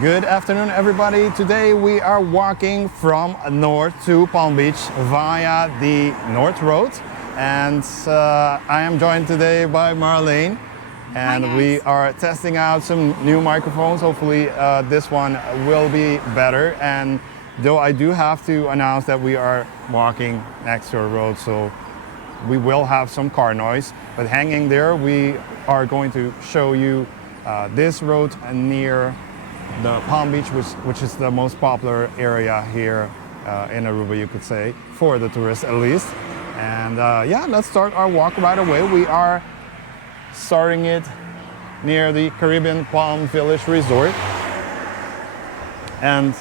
Good afternoon, everybody. Today we are walking from north to Palm Beach via the North Road, and I am joined today by Marlene, and we are testing out some new microphones. Hopefully this one will be better, and though I do have to announce that we are walking next to a road, so we will have some car noise, but hanging there we are going to show you this road near the Palm Beach, which is the most popular area here in Aruba, you could say, for the tourists at least. And yeah, let's start our walk right away. We are starting it near the Caribbean Palm Village Resort. And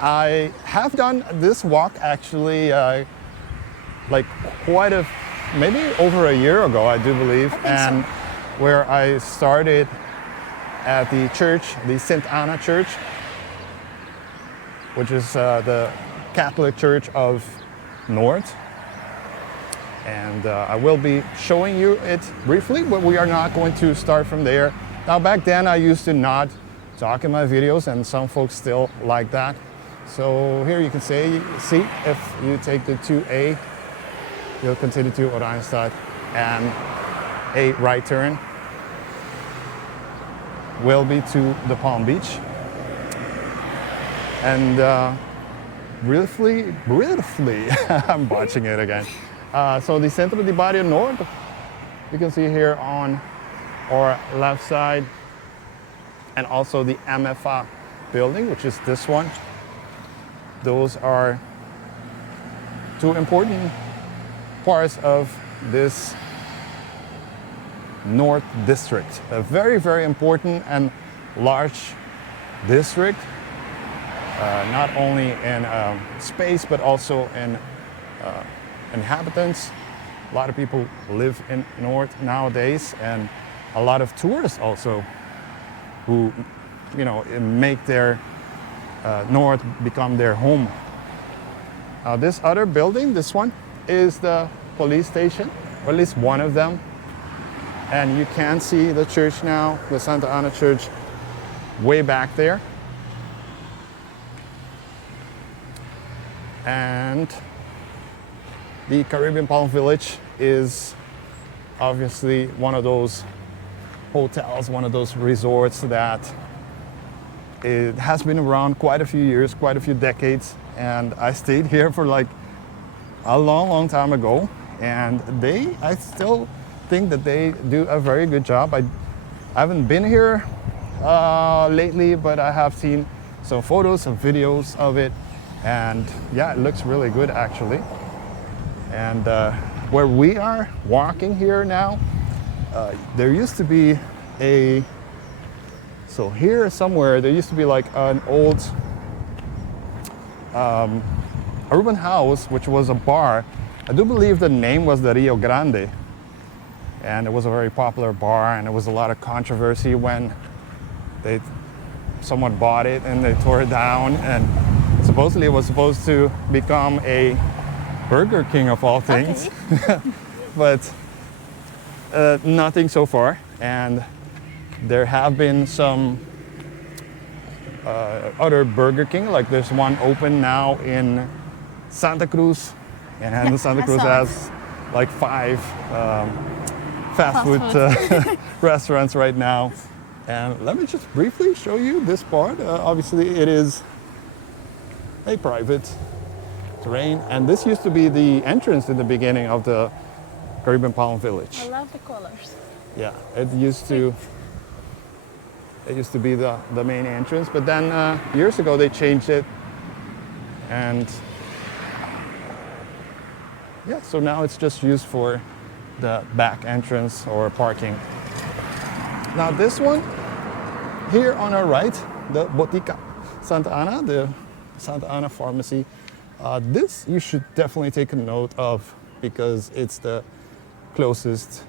I have done this walk actually like maybe over a year ago, I do believe, and where I started at the church, the St. Anna Church, which is the Catholic Church of North. And I will be showing you it briefly, but we are not going to start from there. Now, back then I used to not talk in my videos, and some folks still like that. So here you can see if you take the 2A, you'll continue to Oranjestad, and a right turn will be to the Palm Beach. And briefly, I'm botching it again. So the Centro de Barrio Norte, you can see here on our left side, and also the MFA building, which is this one. Those are two important parts of this North District, a very, very important and large district, not only in space but also in inhabitants. A lot of people live in North nowadays, and a lot of tourists also who, you know, make their North become their home. This other building, this one, is the police station, or at least one of them. And you can see the church now, the Santa Ana Church, way back there. And the Caribbean Palm Village is obviously one of those hotels, one of those resorts that it has been around quite a few years, quite a few decades. And I stayed here for like a long, long time ago. And I still think that they do a very good job. I haven't been here lately, but I have seen some photos, some videos of it, and yeah, it looks really good actually. And where we are walking here now, there used to be so here somewhere there used to be like an old Aruban house, which was a bar. I do believe the name was the Rio Grande. And it was a very popular bar, and there was a lot of controversy when someone bought it and they tore it down, and supposedly it was supposed to become a Burger King of all things. Okay. But nothing so far. And there have been some other Burger King, like there's one open now in Santa Cruz, and Santa Cruz has like 5 fast food restaurants right now. And let me just briefly show you this part. Obviously it is a private terrain, and this used to be the entrance in the beginning of the Caribbean Palm Village. I love the colors. Yeah, it used to be the main entrance, but then years ago they changed it, and yeah, so now it's just used for the back entrance or parking. Now this one here on our right, the Botica Santa Ana, the Santa Ana Pharmacy, this you should definitely take a note of, because it's the closest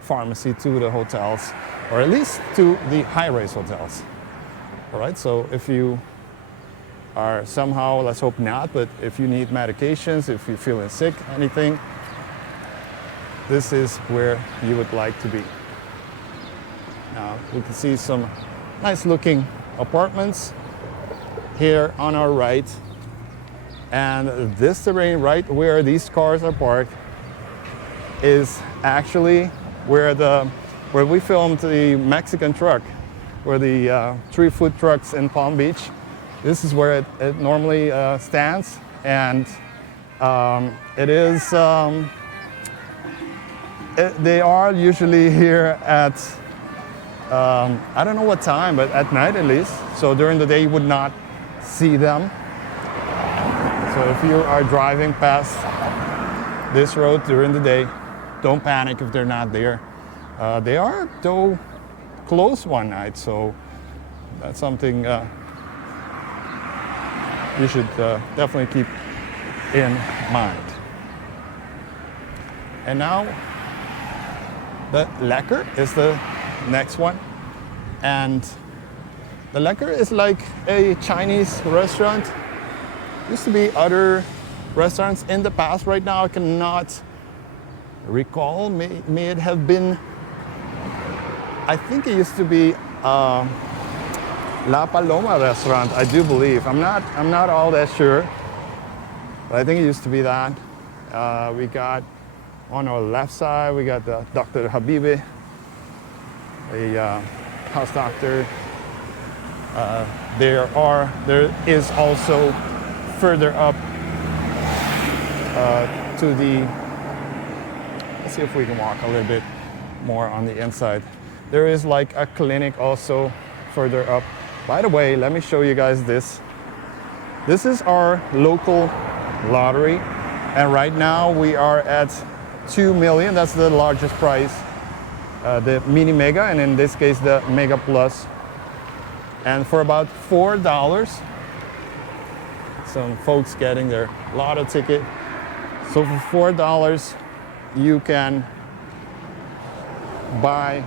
pharmacy to the hotels, or at least to the high-rise hotels. All right, so if you are somehow, let's hope not, but if you need medications, if you're feeling sick, anything, this is where you would like to be. Now we can see some nice looking apartments here on our right. And this terrain right where these cars are parked is actually where we filmed the Mexican truck, where the 3 food trucks in Palm Beach. This is where it normally stands, and it is. They are usually here at I don't know what time, but at night at least. So during the day you would not see them. So if you are driving past this road during the day, don't panic if they're not there. They are though closed one night, so that's something you should definitely keep in mind. And now the Lekker is the next one, and the Lekker is like a Chinese restaurant. Used to be other restaurants in the past. Right now I cannot recall. May it have been, I think it used to be La Paloma restaurant, I do believe. I'm not all that sure, but I think it used to be that. We got on our left side, we got the Dr. Habibi, a house doctor. There is also further up to the, let's see if we can walk a little bit more on the inside. There is like a clinic also further up. By the way, let me show you guys this. This is our local lottery, and right now we are at 2 million. That's the largest prize, the mini mega, and in this case the mega plus. And for about $4, some folks getting their lotto ticket. So for $4 you can buy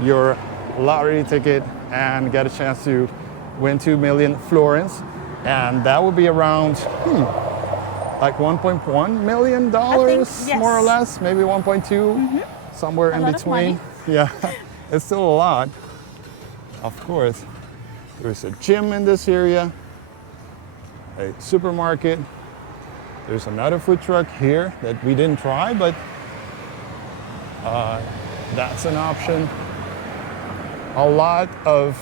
your lottery ticket and get a chance to win 2 million florins, and that would be around like $1.1 million, yes, more or less, maybe 1.2, somewhere in between. Yeah, it's still a lot. Of course, there's a gym in this area, a supermarket. There's another food truck here that we didn't try, but that's an option. A lot of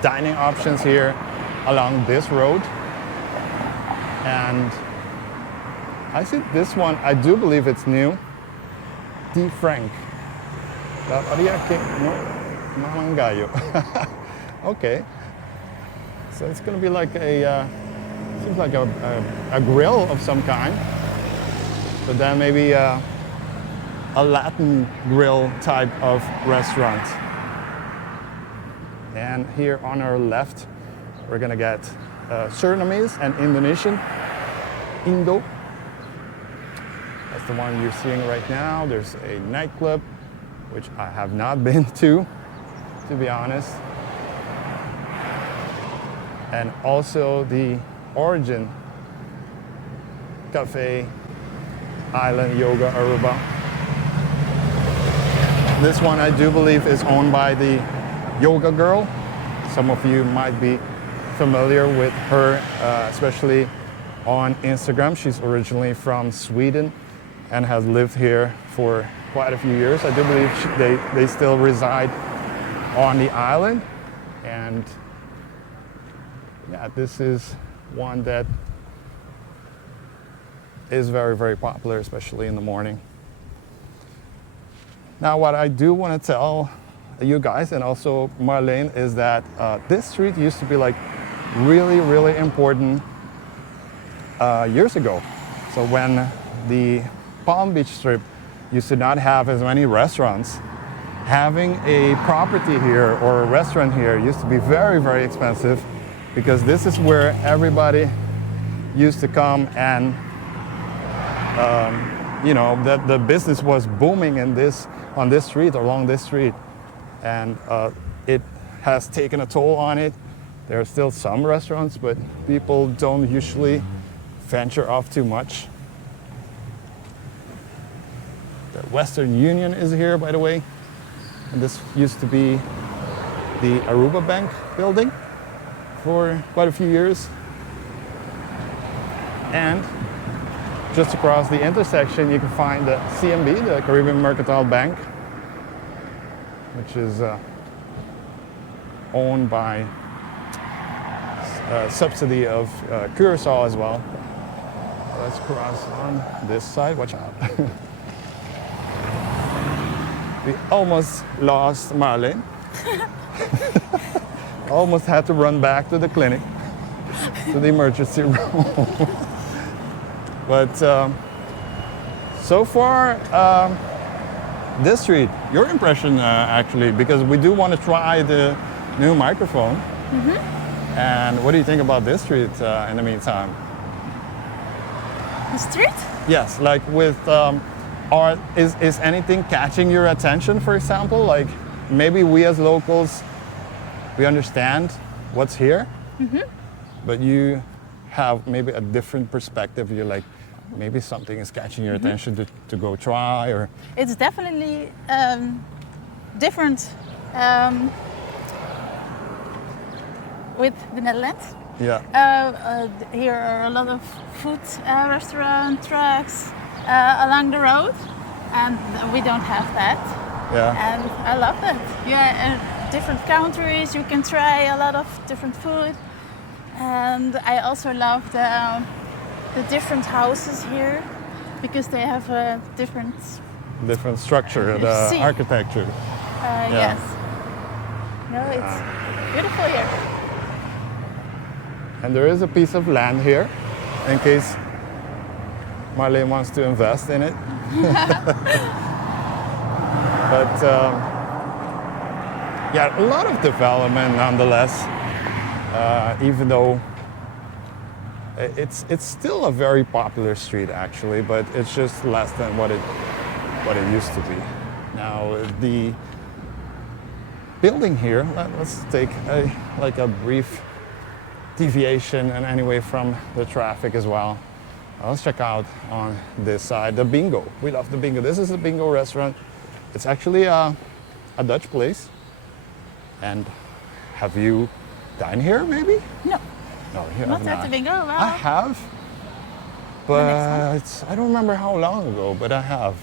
dining options here along this road. And I see this one, I do believe it's new. D. Frank. Okay. So it's gonna be like seems like a grill of some kind. But then maybe a Latin grill type of restaurant. And here on our left, we're gonna get Surinamese and Indonesian. Indo. That's the one you're seeing right now. There's a nightclub, which I have not been to be honest. And also the Origin Cafe, Island Yoga Aruba. This one I do believe is owned by the Yoga Girl. Some of you might be familiar with her, especially on Instagram. She's originally from Sweden and has lived here for quite a few years. I do believe they still reside on the island. And yeah, this is one that is very, very popular, especially in the morning. Now, what I do want to tell you guys and also Marlene is that this street used to be like really, really important years ago. So when the Palm Beach Strip used to not have as many restaurants, having a property here or a restaurant here used to be very, very expensive, because this is where everybody used to come and you know, that the business was booming on this street, along this street, and it has taken a toll on it. There are still some restaurants, but people don't usually venture off too much. The Western Union is here, by the way. And this used to be the Aruba Bank building for quite a few years. And just across the intersection, you can find the CMB, the Caribbean Mercantile Bank, which is owned by a subsidy of Curaçao as well. Let's cross on this side. Watch out. We almost lost Marlene. Almost had to run back to the clinic, to the emergency room. But so far, this street, your impression actually, because we do want to try the new microphone. And what do you think about this street in the meantime? The street? Yes, like with, is anything catching your attention, for example? Like maybe we as locals, we understand what's here, but you have maybe a different perspective. You're like, maybe something is catching your attention to go try, or... It's definitely different with the Netherlands. Yeah. Here are a lot of food restaurant trucks along the road, and we don't have that. Yeah. And I love that. Yeah, different countries, you can try a lot of different food. And I also love the different houses here, because they have a different structure, the architecture. Yes. No, it's beautiful here. And there is a piece of land here, in case Marlene wants to invest in it. But yeah, a lot of development nonetheless, even though it's still a very popular street actually, but it's just less than what it used to be. Now the building here, let's take a brief deviation and anyway from the traffic as well. Let's check out on this side, the bingo. We love the bingo. This is a bingo restaurant. It's actually a Dutch place. And have you dined here maybe? No. No, you have Not at the bingo. Well, I have, but I don't remember how long ago, but I have.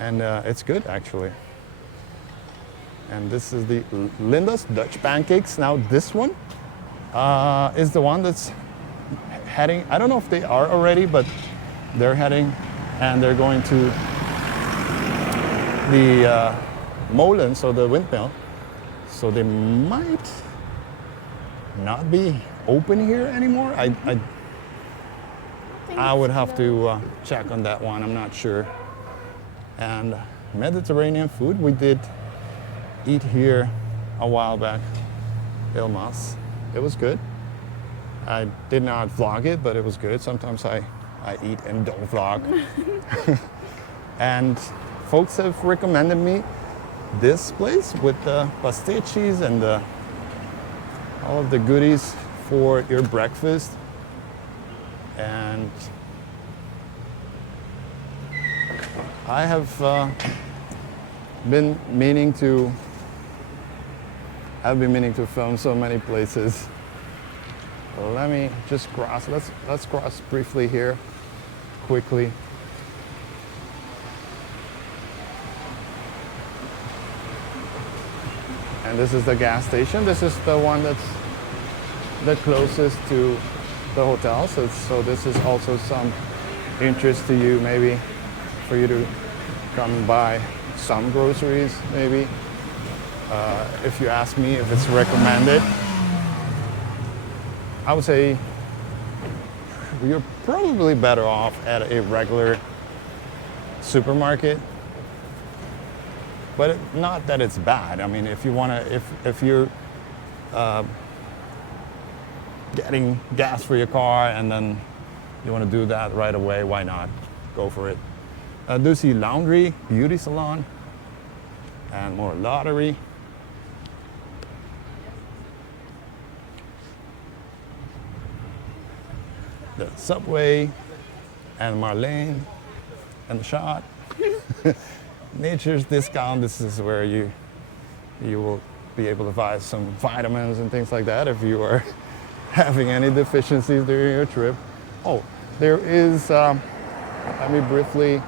And it's good actually. And this is the Linda's Dutch Pancakes. Now this one is the one that's heading, I don't know if they are already, but they're heading and they're going to the molen, so the windmill. So they might not be open here anymore. I would have to check on that one, I'm not sure. And Mediterranean food, we did eat here a while back, Ilmas. It was good. I did not vlog it, but it was good. Sometimes I eat and don't vlog. And folks have recommended me this place with the pastiches and all of the goodies for your breakfast. And I have been meaning to film so many places. Let me just cross. Let's cross briefly here, quickly. And this is the gas station. This is the one that's the closest to the hotel. So this is also some interest to you, maybe, for you to come and buy some groceries, maybe. If you ask me if it's recommended, I would say you're probably better off at a regular supermarket. But not that it's bad. I mean, if you want to, if you're getting gas for your car and then you want to do that right away, why not? Go for it. Do see laundry, beauty salon, and more lottery. The Subway, and Marlene, and the Shot. Nature's Discount, this is where you You will be able to buy some vitamins and things like that if you are having any deficiencies during your trip. Oh, there is, let me briefly,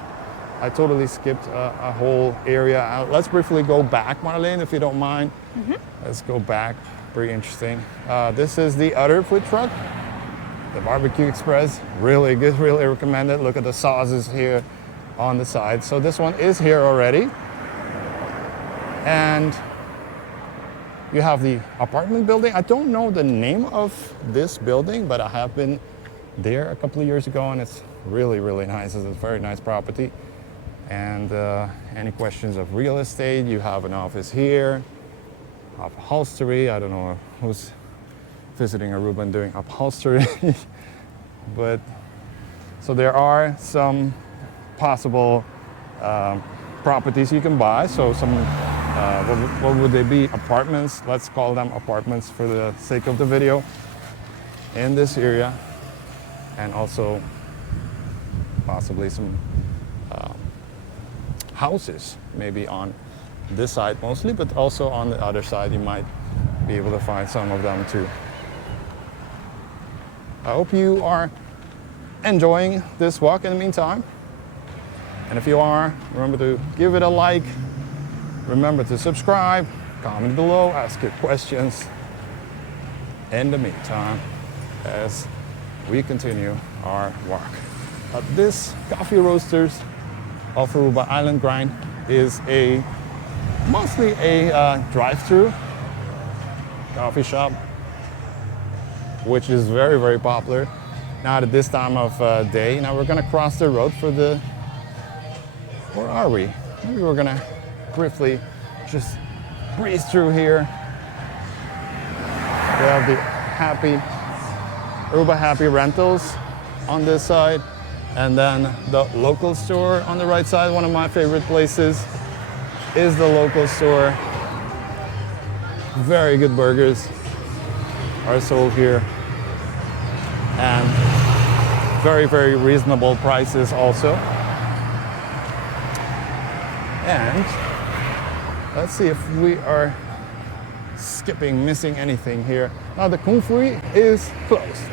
I totally skipped a whole area out. Let's briefly go back, Marlene, if you don't mind. Let's go back, pretty interesting. This is the other food truck, the Barbecue Express. Really good, really recommended. Look at the sauces here on the side. So this one is here already. And you have the apartment building. I don't know the name of this building, but I have been there a couple of years ago, and it's really, really nice. It's a very nice property. And any questions of real estate, you have an office here, upholstery. I don't know who's visiting Aruba and doing upholstery, but so there are some possible properties you can buy. So some, what would they be? Apartments. Let's call them apartments for the sake of the video in this area, and also possibly some houses, maybe on this side mostly, but also on the other side you might be able to find some of them too. I hope you are enjoying this walk in the meantime. And if you are, remember to give it a like, remember to subscribe, comment below, ask your questions in the meantime as we continue our walk. This Coffee Roasters of Aruba Island Grind is mostly a drive-through coffee shop, which is very, very popular now at this time of day. Now we're gonna cross the road for where are we? Maybe we're gonna briefly just breeze through here. We have the Aruba Happy Rentals on this side, and then the local store on the right side. One of my favorite places is the local store. Very good burgers are sold here, and very, very reasonable prices also. And let's see if we are missing anything here. Now the Kung Fui is closed.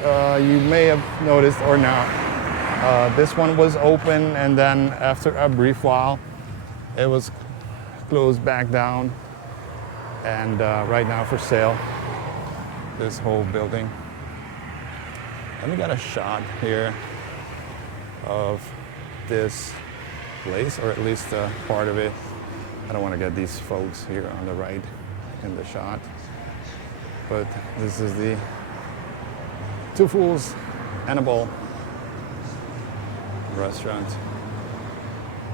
You may have noticed or not. This one was open, and then after a brief while it was closed back down, and right now for sale, this whole building. Let me get a shot here of this place, or at least part of it. I don't want to get these folks here on the right in the shot, but this is the Two Fools and a Bowl restaurant.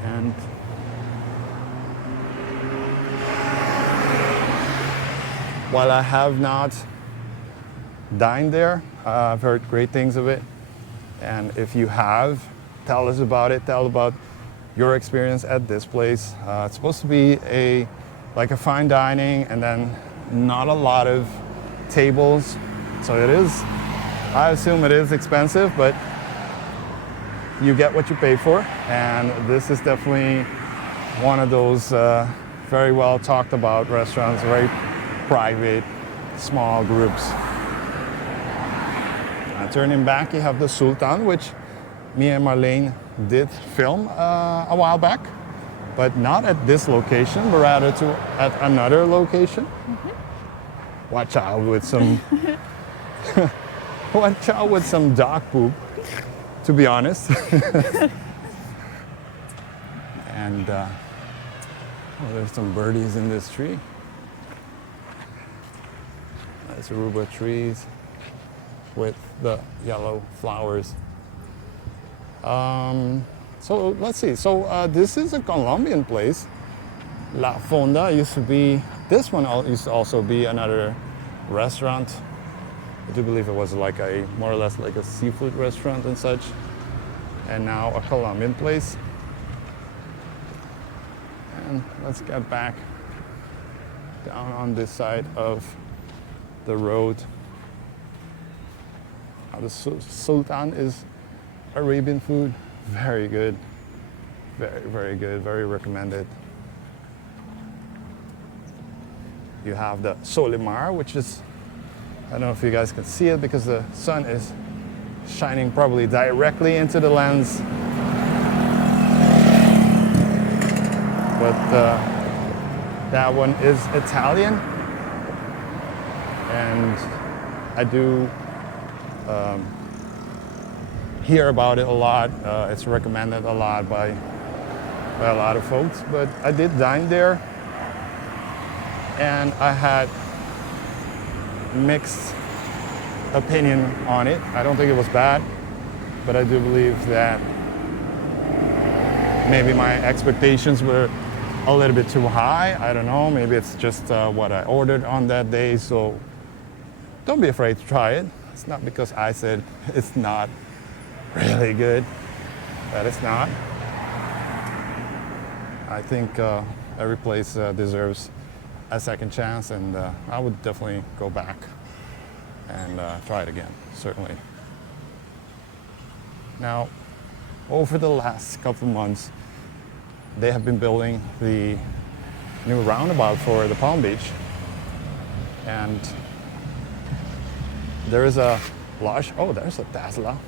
And while I have not dined there, I've heard great things of it, and if you have, tell us about it. Tell about your experience at this place. It's supposed to be like a fine dining, and then not a lot of tables, so it is, I assume it is expensive, but you get what you pay for, and this is definitely one of those very well talked about restaurants, very private, small groups. Turning back, you have the Sultan, which me and Marlene did film a while back, but not at this location, but rather at another location. Watch out with some watch out with some dog poop, to be honest. And there's some birdies in this tree. Nice Aruba trees with the yellow flowers. So let's see. So this is a Colombian place. La Fonda used to be, this one used to also be another restaurant. I do believe it was like more or less like a seafood restaurant and such. And now a Colombian place. And let's get back down on this side of the road. The Sultan is Arabian food, very good, very, very good, very recommended. You have the Solimar, which is, I don't know if you guys can see it because the sun is shining probably directly into the lens. But that one is Italian, and I do hear about it a lot. It's recommended a lot by a lot of folks, but I did dine there and I had mixed opinion on it. I don't think it was bad, but I do believe that maybe my expectations were a little bit too high. I don't know, maybe it's just what I ordered on that day, so don't be afraid to try it. It's not because I said it's not really good that it's not. I think every place deserves a second chance, and I would definitely go back and try it again, certainly. Now, over the last couple of months, they have been building the new roundabout for the Palm Beach, and there is a large, oh, there's a Tesla.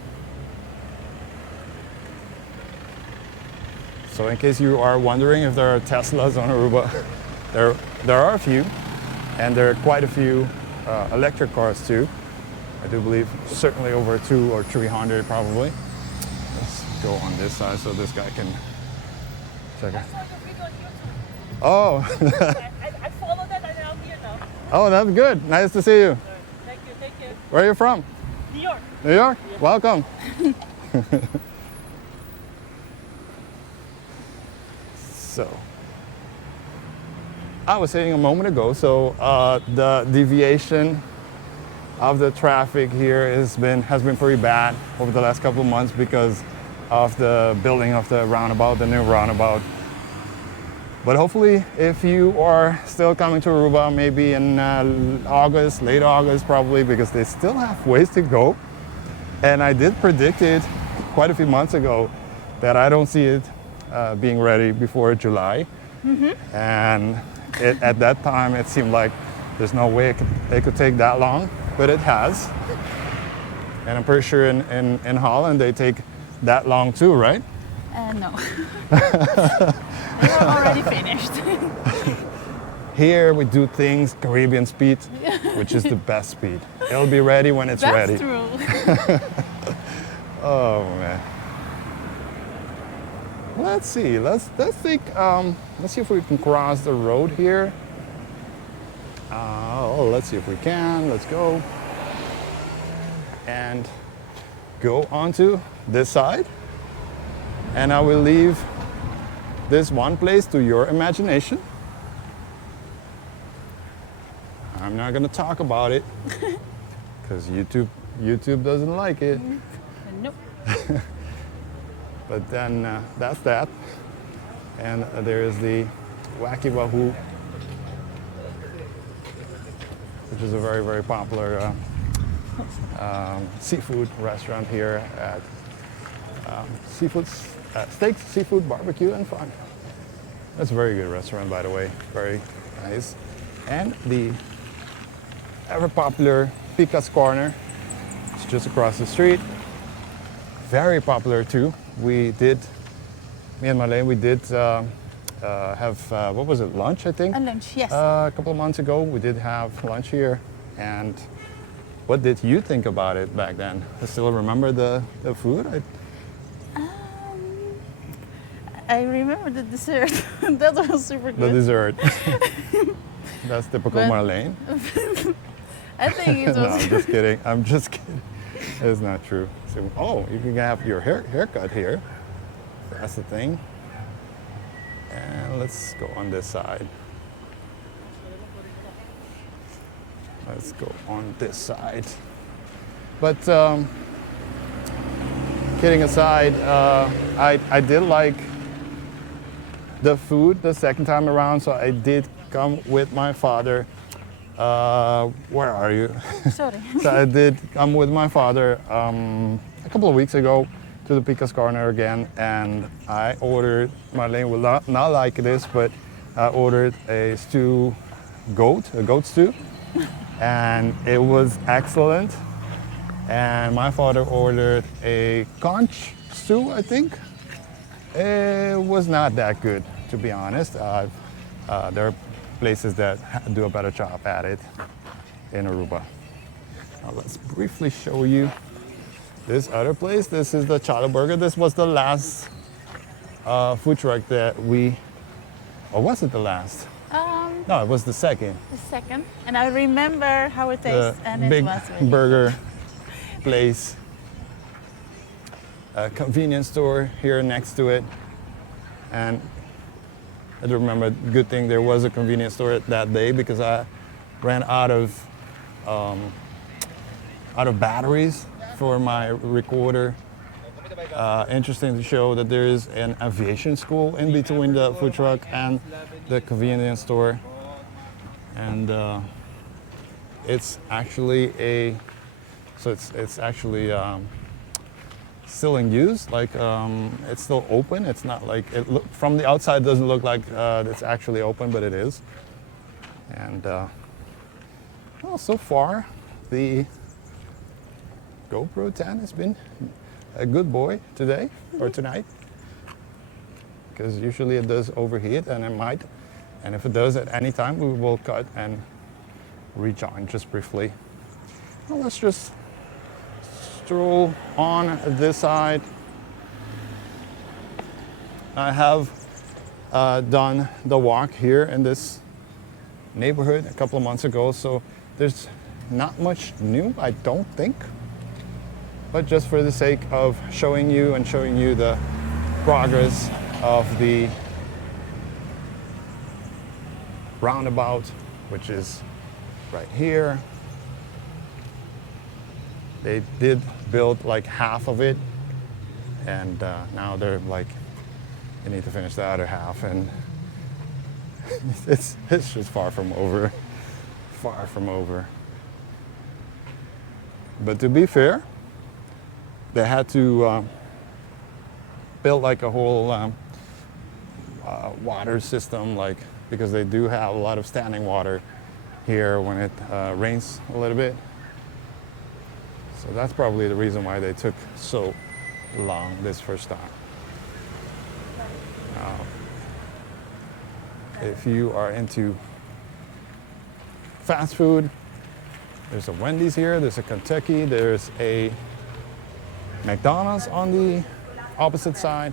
So in case you are wondering if there are Teslas on Aruba, there are a few, and there are quite a few electric cars too. I do believe certainly over 200 or 300 probably. Let's go on this side so this guy can check it. Oh, I followed that and I'm here now. oh, that's good. Nice to see you. Thank you, thank you. Where are you from? New York. New York? Yeah. Welcome. So, I was saying a moment ago, so the deviation of the traffic here has been pretty bad over the last couple of months because of the building of the roundabout, the new roundabout. But hopefully, if you are still coming to Aruba, maybe in August, late August probably, because they still have ways to go. And I did predict it quite a few months ago that I don't see it being ready before July. Mm-hmm. And at that time, it seemed like there's no way it could take that long, but it has. And I'm pretty sure in Holland, they take that long too, right? No. They are already finished. Here we do things Caribbean speed, which is the best speed. It'll be ready when it's ready. That's true. Oh man. Let's see. Let's see if we can cross the road here. Let's see if we can. Let's go. And go onto this side. And I will leave this one place to your imagination. I'm not gonna talk about it because YouTube doesn't like it. Nope. But then that's that. And there is the Wacky Wahoo, which is a very, very popular seafood restaurant here at Steaks, Seafood, Barbecue, and Fun. That's a very good restaurant, by the way. Very nice. And the ever popular Pica's Corner. It's just across the street. Very popular too. Me and Marlene, we did have, what was it, lunch, I think? A lunch, yes. A couple of months ago, we did have lunch here. And what did you think about it back then? I still remember the food. I remember the dessert. That was super good. The dessert. That's typical But- Marlene. I think it No, was. I'm just kidding. I'm just kidding. It's not true. So, oh, you can have your haircut here. That's the thing. And let's go on this side. Let's go on this side. But kidding aside, I did like the food the second time around, so I did come with my father. Where are you? Sorry. So I did come with my father a couple of weeks ago to the Pica's Corner again, and I ordered, Marlene will not like this, but I ordered a stew a goat stew, and it was excellent. And my father ordered a conch stew, I think. It was not that good, to be honest. There are places that do a better job at it in Aruba. Now let's briefly show you this other place. This is the Challah Burger. This was the last food truck that we, or was it the last? No, it was the second. The second. And I remember how it tastes, and it big was really burger place. A convenience store here next to it. And I do remember, good thing there was a convenience store that day, because I ran out of batteries for my recorder. Interesting to show that there is an aviation school in between the food truck and the convenience store. And it's actually it's actually still in use. Like it's still open. It's not like from the outside it doesn't look like it's actually open, but it is. And well, so far the GoPro 10 has been a good boy today or tonight, because usually it does overheat, and it might. And if it does at any time, we will cut and rejoin just briefly. Well, let's just stroll on this side. I have done the walk here in this neighborhood a couple of months ago, so there's not much new, I don't think. But just for the sake of showing you the progress of the roundabout, which is right here. They did build like half of it, and now they're like, you need to finish the other half, and it's just far from over. But to be fair, they had to build like a whole water system, like, because they do have a lot of standing water here when it rains a little bit. So that's probably the reason why they took so long this first time. Now, if you are into fast food, there's a Wendy's here, there's a Kentucky, there's a McDonald's on the opposite side,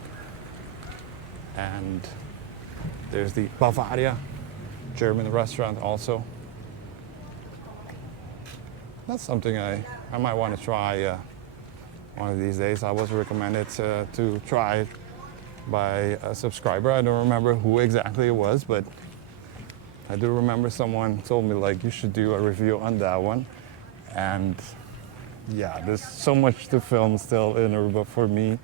and there's the Bavaria German restaurant also. That's something I might want to try one of these days. I was recommended to try it by a subscriber. I don't remember who exactly it was, but I do remember someone told me, like, you should do a review on that one. And yeah, there's so much to film still in Aruba for me,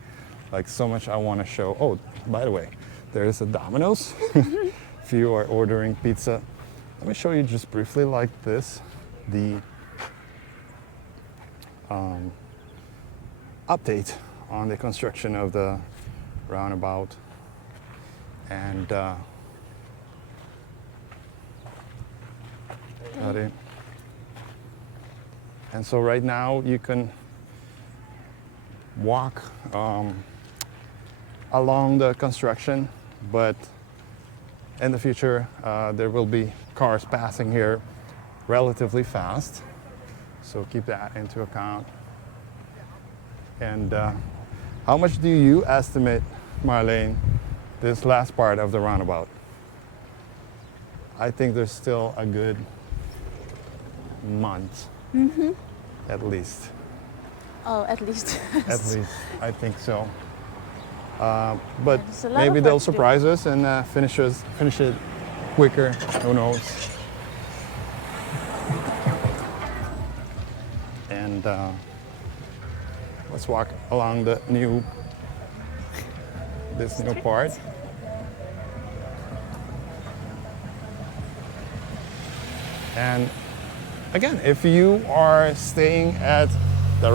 like so much I want to show. Oh, by the way, there is a Domino's. If you are ordering pizza, let me show you just briefly like this, the update on the construction of the roundabout. And and so right now you can walk along the construction, but in the future there will be cars passing here relatively fast, so keep that into account. And how much do you estimate, Marlene, this last part of the roundabout? I think there's still a good month, at least. Oh, at least. At least, I think so. But there's a lot maybe of they'll work to do. surprise us and finish it quicker. Who knows? And let's walk along this new part. And again, if you are staying at the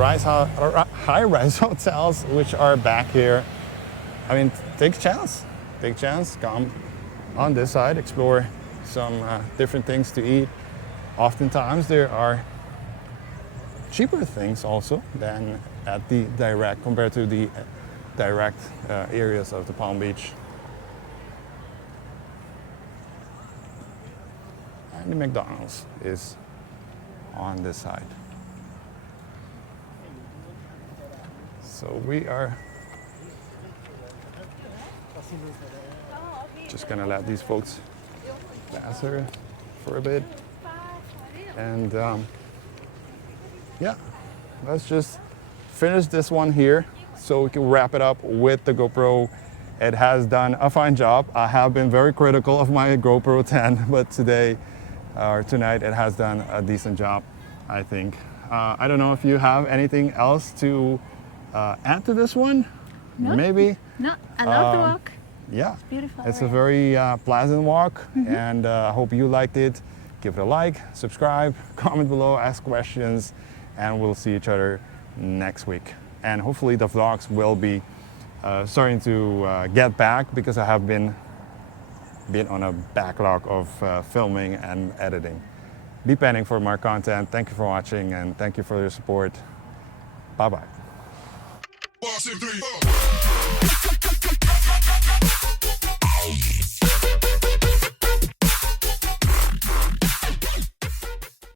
high-rise hotels, which are back here, I mean, take a chance. Come on this side, explore some different things to eat. Oftentimes there are cheaper things also than at the direct, compared to the direct areas of the Palm Beach. And the McDonald's is on this side. So we are just gonna let these folks pass her for a bit. And yeah, let's just finish this one here so we can wrap it up with the GoPro. It has done a fine job. I have been very critical of my GoPro 10, but today or tonight it has done a decent job, I think. I don't know if you have anything else to add to this one? No. Maybe? No, I love the walk. Yeah, It's beautiful. it's a very pleasant walk, and I hope you liked it. Give it a like, subscribe, comment below, ask questions, and we'll see each other next week. And hopefully the vlogs will be starting to get back, because I have been on a backlog of filming and editing. Be pending for more content. Thank you for watching, and thank you for your support. Bye bye.